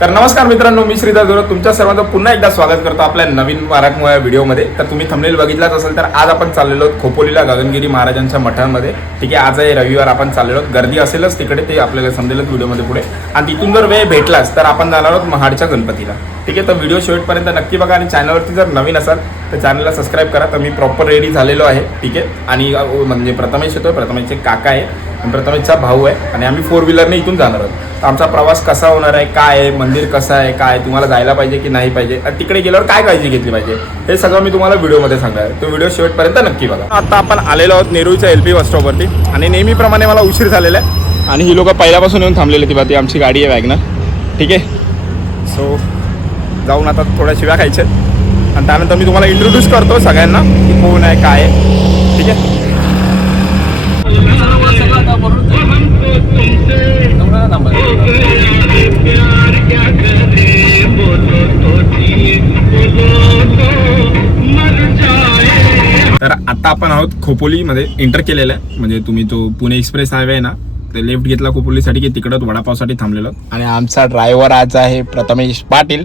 तर नमस्कार मित्रांनो, मी श्रीधर जोरत तुमच्या सर्वांचं पुन्हा एकदा स्वागत करतो आपल्या नवीन मराठमोळ्या व्हिडिओमध्ये. तर तुम्ही थंबनेल बघितलाच असेल तर आज आपण चाललेलो आहोत खोपोलीला गगनगिरी महाराजांच्या मठामध्ये. ठीक आहे, आज आहे रविवार, आपण चाललेलो आहोत. गर्दी असेलच तिकडे, ते आपल्याला समजेलच व्हिडिओमध्ये पुढे. आणि तिथून जर वेळ भेटलाच तर आपण जाणार आहोत महाडच्या गणपतीला. ठीक आहे, तर व्हिडिओ शेवटपर्यंत नक्की बघा आणि चॅनलवरती जर नवीन असाल तर चॅनलला सबस्क्राईब करा. तर मी प्रॉपर रेडी झालेलो आहे. ठीक आहे, आणि म्हणजे प्रथमेश येतोय, प्रथमेशचे काका आहे, प्रथमेशचा भाऊ आहे आणि आम्ही 4 व्हीलरने इथून जाणार आहोत. तर आमचा प्रवास कसा होणार आहे, काय आहे, मंदिर कसं आहे, काय तुम्हाला जायला पाहिजे की नाही पाहिजे, आणि तिकडे गेल्यावर काय काळजी घेतली पाहिजे, हे सगळं मी तुम्हाला व्हिडिओमध्ये सांगणार आहे. तो व्हिडिओ शेवटपर्यंत नक्की बघा. आता आपण आलेलो आहोत नेरूळच्या LP बस स्टॉपवरती आणि नेहमीप्रमाणे मला उशीर झालेला आहे आणि ही लोक पहिल्यापासून येऊन थांबलेली ती आमची गाडी आहे वॅगनर. ठीक आहे, सो जाऊन आता थोड्या शिव्या खायच्या आणि त्यानंतर मी तुम्हाला इंट्रोड्यूस करतो सगळ्यांना की कोण आहे काय आहे. ठीक आहे, तर आता आपण आहोत खोपोलीमध्ये एंटर केलेलं आहे. म्हणजे तुम्ही तो पुणे एक्सप्रेस हायवे आहे ना, ते लेफ्ट घेतला खोपोलीसाठी की तिकडं वडापावसाठी थांबलेलो. आणि आमचा ड्रायव्हर आज आहे प्रथमेश पाटील.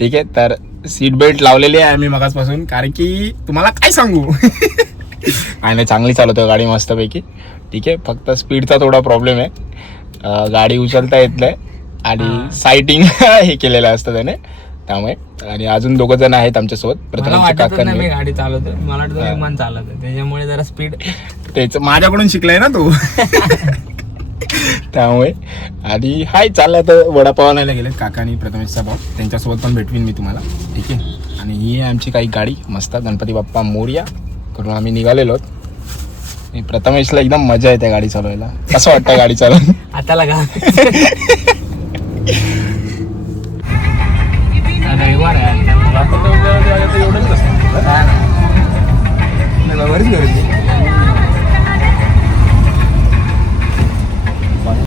ठीक आहे, तर सीट बेल्ट लावलेली आहे आम्ही मगाचपासून, कारण की तुम्हाला काय सांगू काय नाही, चांगली चालवतो गाडी मस्तपैकी. ठीक आहे, फक्त स्पीडचा थोडा प्रॉब्लेम आहे, गाडी उचलता येत नाही आणि सायटिंग हे केलेलं असतं त्याने, त्यामुळे. आणि अजून 2 जण आहेत आमच्यासोबत. प्रथमेश काका मी गाडी चालवतो, मला वाटतं विमान चालवतो, त्याच्यामुळे जरा स्पीड तेच माझ्याकडून शिकलाय ना तू त्यामुळे. आणि हाय चाललं तर वडापाव आणायला गेले काका आणि प्रथमेशचा भाऊ, त्यांच्यासोबत पण भेटवीन मी तुम्हाला. ठीक आहे, आणि ही आहे आमची काही गाडी मस्त, गणपती बाप्पा मोरया करून आम्ही निघालेलो आहोत. प्रथमेशला एकदम मजा येते गाडी चालवायला. कसं वाटतं गाडी चालवून आता लगा रविवार आहे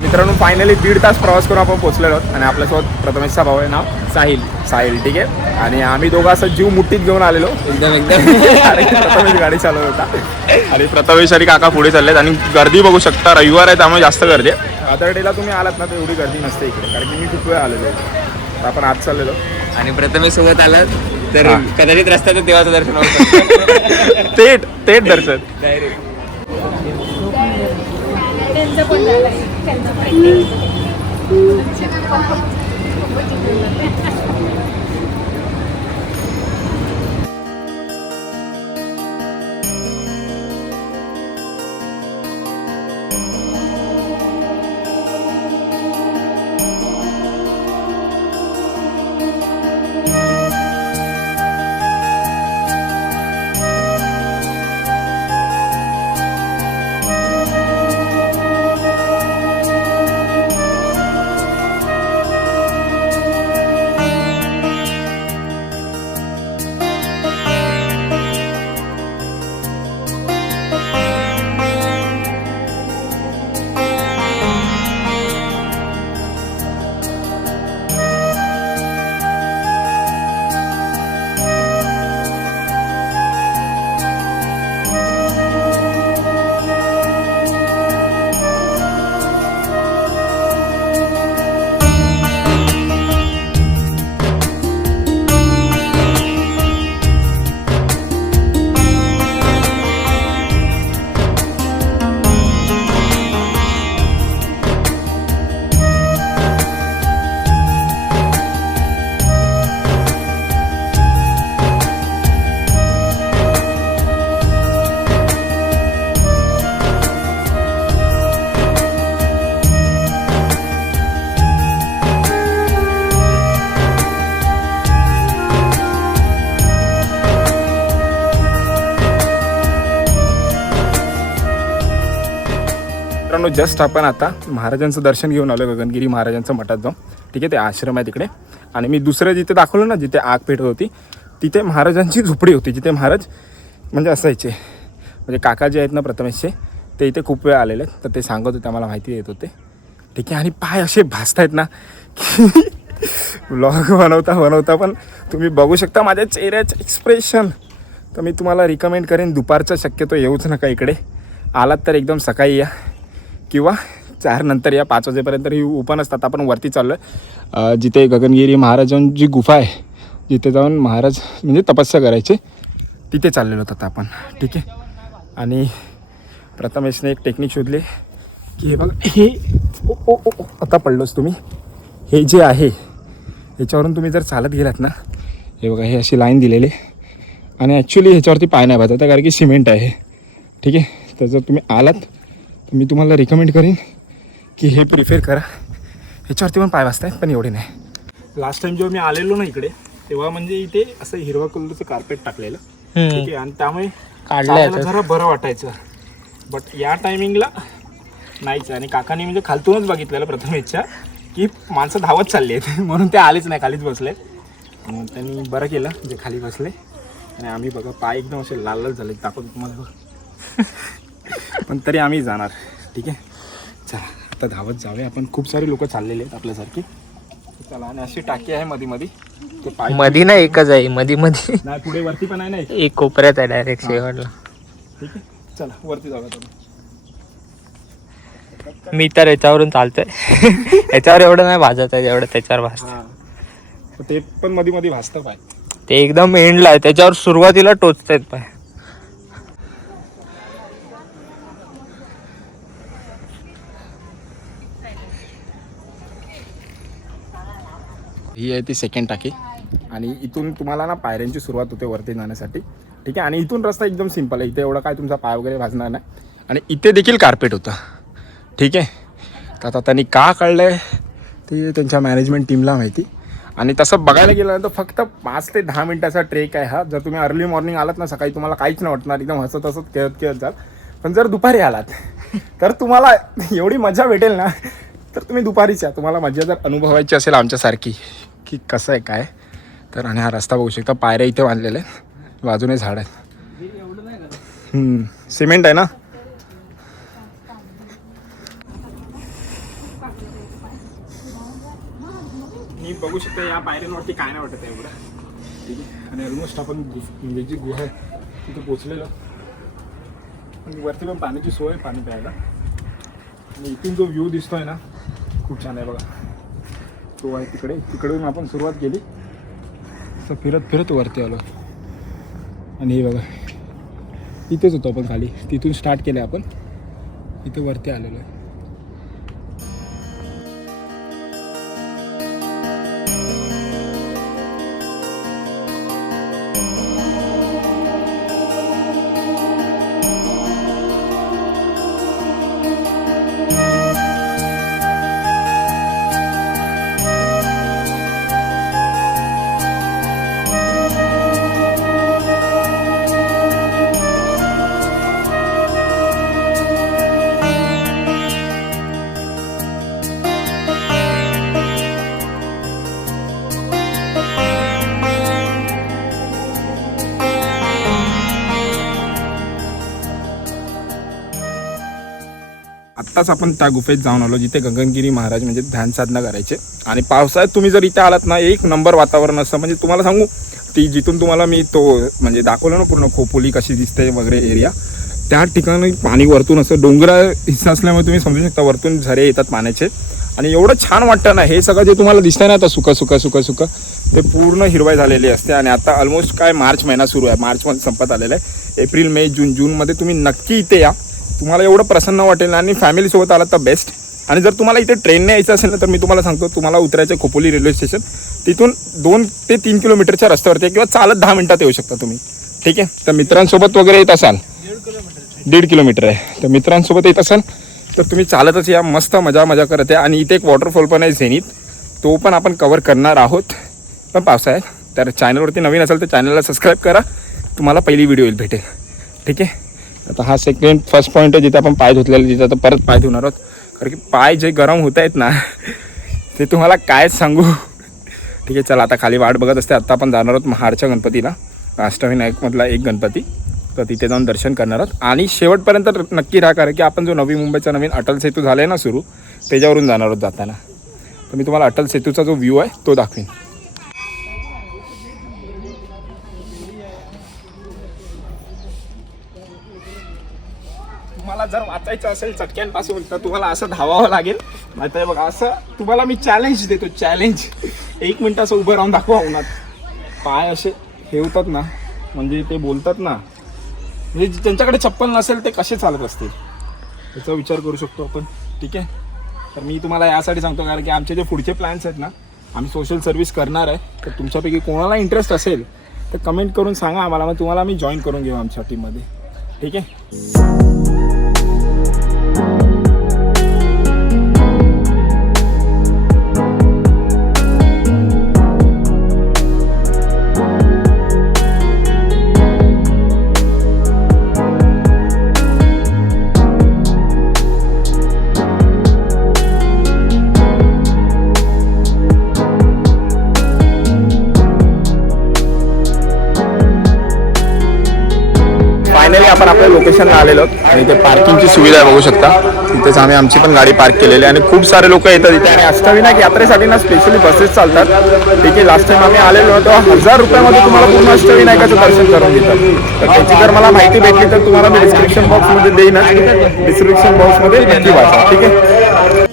मित्रांनो, फायनली 1.5 तास प्रवास करून आपण पोहोचलेलो आहोत आणि आपल्यासोबत प्रथमेशचा भाऊ आहे, नाव साहिल. ठीक आहे, आणि आम्ही दोघं असं जीव मुठ्ठीत घेऊन आलेलो एकदम प्रथमेश गाडी चालवत होता आणि प्रथमेश आणि काका पुढे चाललेत. आणि गर्दी बघू शकता, रविवार आहे त्यामुळे जास्त गर्दी आहे. अदर डेला तुम्ही आलात ना तर एवढी गर्दी नसते इकडे, कारण की मी खूप वेळ आलेलो आहे. आपण आज चाललेलो आणि प्रथमेश सोबत आला तर कदाचित रस्त्याचं देवाचं दर्शन होतं थेट दर्शन डायरेक्ट. मित्रांनो, जस्ट आपण आता महाराजांचं दर्शन घेऊन आलो गगनगिरी महाराजांचं मठात जाऊन. ठीक आहे, ते आश्रम आहे तिकडे. आणि मी दुसरं जिथे दाखवलं ना, जिथे आग पेटत होती, तिथे महाराजांची झोपडी होती, जिथे महाराज म्हणजे असायचे. म्हणजे काका जे आहेत ना प्रथमेशचे, ते इथे खूप वेळ आलेले आहेत, तर ते सांगत होते, आम्हाला माहिती देत होते. ठीक आहे, आणि पाय असे भासत आहेत ना की व्लॉग बनवता पण तुम्ही बघू शकता माझ्या चेहऱ्याचं एक्सप्रेशन. तर मी तुम्हाला रिकमेंड करेन दुपारचा शक्यतो येऊच नका इकडे. आलात तर एकदम सकाळी या, किंवा 4 नंतर या 5 वाजेपर्यंत ही ओपन असतात. आपण वरती चाललो आहे जिथे गगनगिरी महाराजांची गुफा आहे, जिथे जाऊन महाराज म्हणजे तपस्या करायचे, तिथे चाललेलो होतं आपण. ठीक आहे. आणि प्रथमेशने एक टेक्निक शोधले की हे बघा, हे आता पडलोच तुम्ही, हे जे आहे ह्याच्यावरून तुम्ही जर चालत गेलात ना, हे बघा हे अशी लाईन दिलेली आणि ॲक्च्युली ह्याच्यावरती पाय नाही भाजत कारण की सिमेंट आहे. ठीक आहे. तर जर तुम्ही आलात तर मी तुम्हाला रिकमेंड करीन की हे प्रिफेअर करा. ह्याच्यावरती पण पाय वाजत आहेत पण एवढे नाही. लास्ट टाइम जेव्हा मी आलेलो ना इकडे, तेव्हा म्हणजे इथे असं हिरवा कलरचं कार्पेट टाकलेलं. ठीक आहे. आणि त्यामुळे चालायला जरा बरं वाटायचं. बट या टायमिंगला नाहीच. आणि काकांनी म्हणजे खालतूनच बघितलेलं प्रथमेशच्या की माणसं धावत चालली आहेत म्हणून ते आलेच नाही, खालीच बसले. मग त्यांनी बरं केलं जे खाली बसले. आणि आम्ही बघा पाय एकदम असे लाल लाल झाले, दाखवतो तुम्हाला. पण तरी आम्ही जाणार. ठीक आहे. चला आता धावत जाऊया आपण. खूप सारे लोक चाललेले आहेत आपल्यासारखी. चला. आणि अशी टाकी आहे मध्ये मध्ये, ते पाय मधी ना एकच आहे, मध्ये नाही, पुढे वरती पण आहे ना एक कोपऱ्यात आहे डायरेक्ट शेवटला. ठीक आहे. चला वरती जाऊया तुम्ही. मी तर याच्यावरून चालतोय. याच्यावर एवढं नाही भाजत आहे जेवढं त्याच्यावर भाजत. हां, ते पण मध्ये मध्ये भाजतं पाय. ते एकदम एंडला आहे, त्याच्यावर सुरुवातीला टोचतायत पाय. ही आहे ती सेकंड टाकी. आणि इथून तुम्हाला ना पायऱ्यांची सुरुवात होते वरती जाण्यासाठी. ठीक आहे. आणि इथून रस्ता एकदम सिंपल आहे. इथे एवढं काय तुमचा पाय वगैरे भाजणार नाही. आणि इथे देखील कार्पेट होतं. ठीक आहे. तर आता त्यांनी का काढलं आहे ते त्यांच्या मॅनेजमेंट टीमला माहिती. आणि तसं बघायला गेलं तर फक्त 5 ते 10 मिनटाचा ट्रेक आहे हा. जर तुम्ही अर्ली मॉर्निंग आलात ना, सकाळी तुम्हाला काहीच नाही वाटणार, एकदम हसत हसत खेळत जाल. पण जर दुपारी आलात तर तुम्हाला एवढी मजा भेटेल ना, तर तुम्ही दुपारीच या. तुम्हाला मजा जर अनुभवायची असेल आमच्यासारखी की कसं आहे काय तर. आणि हा रस्ता बघू शकता, पायऱ्या इथे बांधलेल्या आहेत, बाजूने झाड आहेत. सिमेंट आहे ना. मी बघू शकता या पायऱ्यांवरती काय नाही वाटत आहे एवढं. ठीक आहे. आणि ऑलमोस्ट आपण म्हणजे जी गुहा आहे तिथे पोचलेलो. आणि वरती पण पाण्याची सोय आहे पाणी प्यायला. आणि इथून जो व्ह्यू दिसतोय ना, खूप छान आहे बघा. तो आहे तिकडे. तिकडून आपण सुरुवात केली तर फिरत फिरत वरती आलो. आणि हे बघा इथेच होतो आपण खाली, तिथून स्टार्ट केलं आपण, इथे वरती आलेलो आहे. आत्ताच आपण त्या गुफेत जाऊन आलो जिथे गगनगिरी महाराज म्हणजे ध्यान साधना करायचे. आणि पावसाळ्यात तुम्ही जर इथे आलात ना, एक नंबर वातावरण असतं. म्हणजे तुम्हाला सांगू, ती जिथून तुम्हाला मी तो म्हणजे दाखवलं ना पूर्ण खोपोली कशी दिसते वगैरे एरिया, त्या ठिकाणी पाणी वरतून असं डोंगरा हिस्सा असल्यामुळे तुम्ही समजू शकता वरतून झरे येतात पाण्याचे. आणि एवढं छान वाटतं ना, हे सगळं जे तुम्हाला दिसतंय ना आता सुका सुका सुका सुका ते पूर्ण हिरवाई झालेली असते. आणि आता ऑलमोस्ट काय मार्च महिना सुरू आहे, मार्चमध्ये संपत आलेला आहे. एप्रिल मे जूनमध्ये तुम्ही नक्की इथे या, तुम्हाला एवढं प्रसन्न वाटेल. आणि फॅमिलीसोबत आला तर बेस्ट. आणि जर तुम्हाला इथे ट्रेनने यायचं असेल ना, तर मी तुम्हाला सांगतो, तुम्हाला उतरायचं खोपोली रेल्वे स्टेशन, तिथून 2 ते 3 किलोमीटरच्या रस्त्यावरती आहे, किंवा चालत 10 मिनिटात येऊ शकता तुम्ही. ठीक आहे. तर मित्रांसोबत वगैरे येत असाल, 1.5 किलोमीटर आहे, तर मित्रांसोबत येत असाल तर तुम्ही चालतच या. मस्त मजा करत आहे. आणि इथे एक वॉटरफॉल पण आहे झेनिथ, तो पण आपण कवर करणार आहोत पण पावसाळ्यात. तर चॅनलवरती नवीन असेल तर चॅनलला सबस्क्राईब करा, तुम्हाला पहिली व्हिडिओ येईल भेटेल. ठीक आहे. आता हा फर्स्ट पॉईंट आहे जिथे आपण पाय धुतलेले, जिथे आता परत पाय धुणार आहोत. कारण की पाय जे गरम होत आहेत ना ते तुम्हाला काय सांगू. ठीक आहे. चला आता खाली वाट बघत असते. आता आपण जाणार आहोत महाडच्या गणपतीला, अष्टविनायकमधला एक गणपती, तर तिथे जाऊन दर्शन करणार आहोत. आणि शेवटपर्यंत नक्की राहा, कारण की आपण जो नवी मुंबईचा नवीन अटल सेतू झाला आहे ना सुरू, त्याच्यावरून जाणार आहोत जाताना. तर मी तुम्हाला अटल सेतूचा जो व्ह्यू आहे तो दाखवीन. तुम्हाला जर पोचायचं असेल चटक्यांपासून तर तुम्हाला असं धावावं लागेल. नाहीतर बघा असं तुम्हाला मी चॅलेंज देतो, चॅलेंज 1 मिनिट असं उभं राहून दाखवा उन्हात. पाय असे ठेवतात ना, म्हणजे ते बोलतात ना, म्हणजे त्यांच्याकडे चप्पल नसेल ते कसे चालत असतील त्याचा विचार करू शकतो आपण. ठीक आहे, तर मी तुम्हाला यासाठी सांगतो कारण की आमचे जे पुढचे प्लॅन्स आहेत ना, आम्ही सोशल सर्व्हिस करणार आहे. तर तुमच्यापैकी कोणाला इंटरेस्ट असेल तर कमेंट करून सांगा आम्हाला, मग तुम्हाला आम्ही जॉईन करून घेऊ आमच्या टीममध्ये. ठीक आहे. फायनली आपण आपल्या लोकेशनला आलेलो आणि इथे पार्किंगची सुविधा बघू शकता. तिथेच आम्ही आमची पण गाडी पार्क केलेली आहे आणि खूप सारे लोक येतात इथे. आणि अष्टविनायक यात्रेसाठी ना स्पेशली बसेस चालतात. ठीक आहे, लास्ट टाइम आम्ही आलेलो तेव्हा 1000 रुपयामध्ये तुम्हाला पूर्ण अष्टविनायकाचं दर्शन करून देतात. तर त्याची जर मला माहिती भेटली तर तुम्हाला मी डिस्क्रिप्शन बॉक्समध्ये देईनच. डिस्क्रिप्शन बॉक्समध्ये नक्की वाचा. ठीक आहे.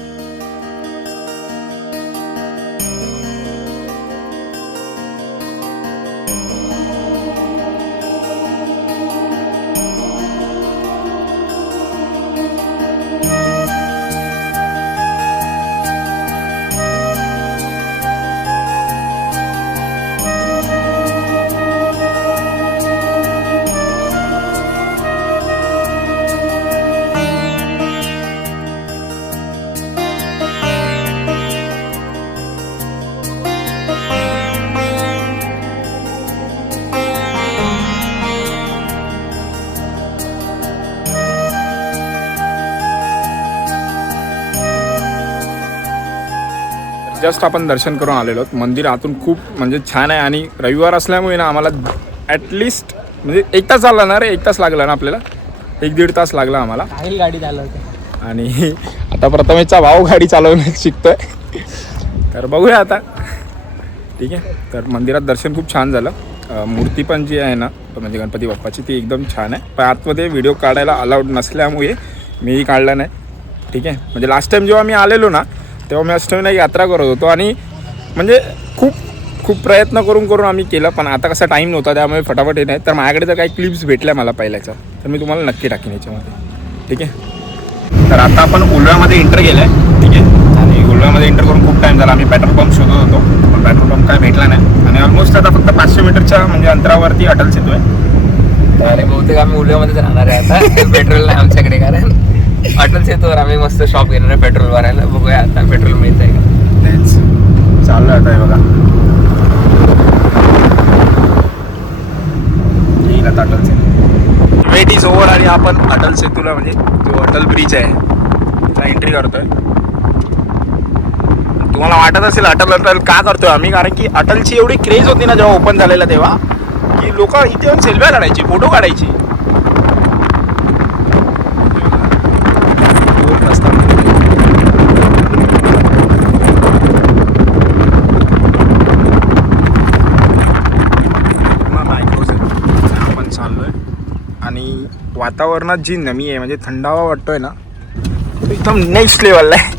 जस्ट आपण दर्शन करून आलेलो आहोत. मंदिर आतून खूप म्हणजे छान आहे आणि रविवार असल्यामुळे ना आम्हाला ॲटलिस्ट म्हणजे 1 तास लागला ना रे, 1 तास लागला ना आपल्याला, 1-1.5 तास लागला आम्हाला. गाडी चालवते आणि आता प्रथमेशचा भाऊ गाडी चालवण्यात शिकतोय. तर बघूया आता. ठीक आहे, तर मंदिरात दर्शन खूप छान झालं. मूर्ती पण जी आहे ना म्हणजे गणपती बाप्पाची ती एकदम छान आहे. पण आतमध्ये व्हिडिओ काढायला अलाउड नसल्यामुळे मीही काढला नाही. ठीक आहे, म्हणजे लास्ट टाइम जेव्हा मी आलेलो ना तेव्हा मी अष्टविनायक यात्रा करत होतो आणि म्हणजे खूप प्रयत्न करून आम्ही केलं. पण आता कसा टाईम नव्हता त्यामुळे फटाफट येत नाही. तर माझ्याकडे जर काही क्लिप्स भेटल्या मला पहिल्याच्या तर मी तुम्हाला नक्की टाकेन याच्यामध्ये. ठीक आहे, तर आता आपण उलव्यामध्ये एंटर केलं आहे. ठीक आहे, आणि उलव्यामध्ये एंटर करून खूप टाईम झाला. आम्ही पेट्रोल पंप शोधत होतो पण पेट्रोल पंप काय भेटला नाही. आणि ऑलमोस्ट आता फक्त 500 मीटरच्या म्हणजे अंतरावरती अटल सेतू आहे. आणि बहुतेक आम्ही उल्ह्यामध्येच राहणार आहे आता. पेट्रोल नाही आमच्याकडे, कारण अटल सेतूवर आम्ही मस्त शॉप घेणार आहे पेट्रोल भरायला. बघूया आता पेट्रोल मिळत आहे का. तेच चाललं आता आहे बघा. येईल आता Atal Setu. Weight is over आणि आपण अटल सेतूला म्हणजे जो अटल ब्रिज आहे त्याला एंट्री करतोय. तुम्हाला वाटत असेल अटल का करतोय आम्ही, कारण की अटलची एवढी क्रेज होती ना जेव्हा ओपन झालेला तेव्हा, की लोक इथे येऊन सेल्फ्या काढायची, फोटो काढायची. आपण चाललोय आणि वातावरणात जी नमी आहे म्हणजे थंडावा वाटतोय ना एकदम नेक्स्ट लेवलला आहे.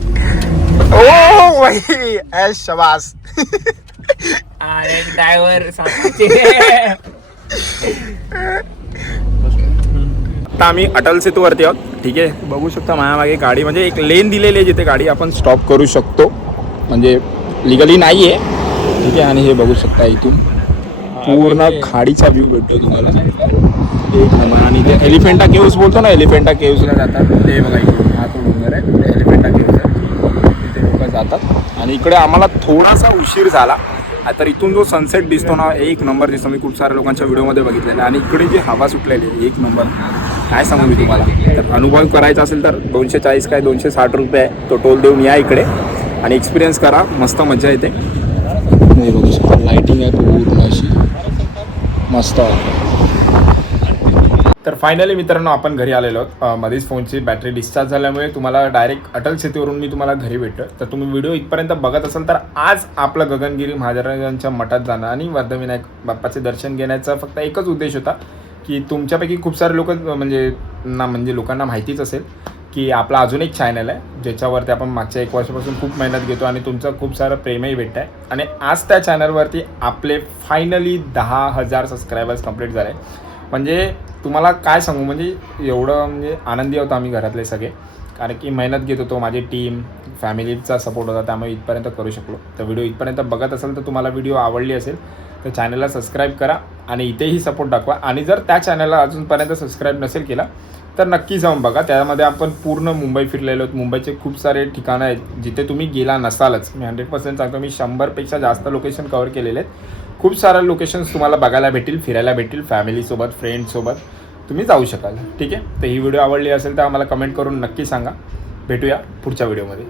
ओ भाई ऐश शबास. ड्रायव्हर आता आम्ही अटल सेतूवरती आहोत. ठीक आहे, बघू शकता माझ्यामागे गाडी म्हणजे एक लेन दिलेली आहे जिथे गाडी आपण स्टॉप करू शकतो, म्हणजे लिगली नाही आहे. ठीक आहे, आणि हे बघू शकता इथून पूर्ण खाडीचा व्ह्यू भेटतो तुम्हाला एक नंबर. आणि ते एलिफेंटा केव्स बोलतो ना, एलिफेंटा केव्सला जातात ते बघा इकडून हा तो डोंगर आहे एलिफेंटा केव्स आहे, तिथे लोक जातात. आणि इकडे आम्हाला थोडासा उशीर झाला. तर इथून जो सनसेट दिसतो ना एक नंबर दिसतो. मी खूप साऱ्या लोकांच्या व्हिडिओमध्ये बघितलेलं आणि इकडे जी हवा सुटलेली एक नंबर, काय सांगू मी तुम्हाला. तर अनुभव करायचा असेल तर 240 काय 260 रुपये आहे तो टोल देऊन या इकडे आणि एक्सपिरियन्स करा, मस्त मजा येते. नाही बघू शकता लाईटिंग आहे पूर्ण अशी मस्त. तर फायनली मित्रांनो आपण घरी आलेलो आहोत. मध्येच फोनची बॅटरी डिस्चार्ज झाल्यामुळे तुम्हाला डायरेक्ट अटल सेतूवरून मी तुम्हाला घरी भेटतो. तर तुम्ही व्हिडिओ इथपर्यंत बघत असाल तर आज आपलं गगनगिरी महाराजांच्या मठात जाणं आणि वर्धविनायक बाप्पाचे दर्शन घेण्याचा फक्त एकच उद्देश होता की तुमच्यापैकी खूप सारे लोक म्हणजे लोकांना माहितीच असेल की आपला अजून एक चॅनल आहे ज्याच्यावरती आपण मागच्या 1 वर्षापासून खूप मेहनत घेतो आणि तुमचं खूप सारं प्रेमही भेटत आहे. आणि आज त्या चॅनलवरती आपले फायनली 10,000 सबस्क्रायबर्स कंप्लीट झाले. म्हणजे तुम्हाला काय सांगू, म्हणजे एवढं म्हणजे आनंदी होतो आम्ही घरातले सगळे, कारण की मेहनत घेत होतो. माझी टीम फॅमिलीचा सपोर्ट होता, त्यामुळे इथपर्यंत करू शकलो. तर व्हिडिओ इथपर्यंत बघत असेल तर तुम्हाला व्हिडिओ आवडली असेल तर चॅनलला सबस्क्राईब करा आणि इथेही सपोर्ट दाखवा. आणि जर त्या चॅनलला अजूनपर्यंत सबस्क्राईब नसेल केला तर नक्की जाऊन बघा. त्यामध्ये आपण पूर्ण मुंबई फिरलेलो आहोत. मुंबईचे खूप सारे ठिकाणं आहेत जिथे तुम्ही गेला नसालच. मी 100% सांगतो, मी 100पेक्षा जास्त लोकेशन कवर केलेले आहेत. खूप सारे लोकेशन्स तुम्हाला बघायला भेटतील, फिरायला भेटतील. फॅमिलीसोबत, फ्रेंड्ससोबत तुम्ही जाऊ शकाल. ठीक आहे, तर ही व्हिडिओ आवडली असेल तर आम्हाला कमेंट करून नक्की सांगा. भेटूया पुढच्या व्हिडिओमध्ये.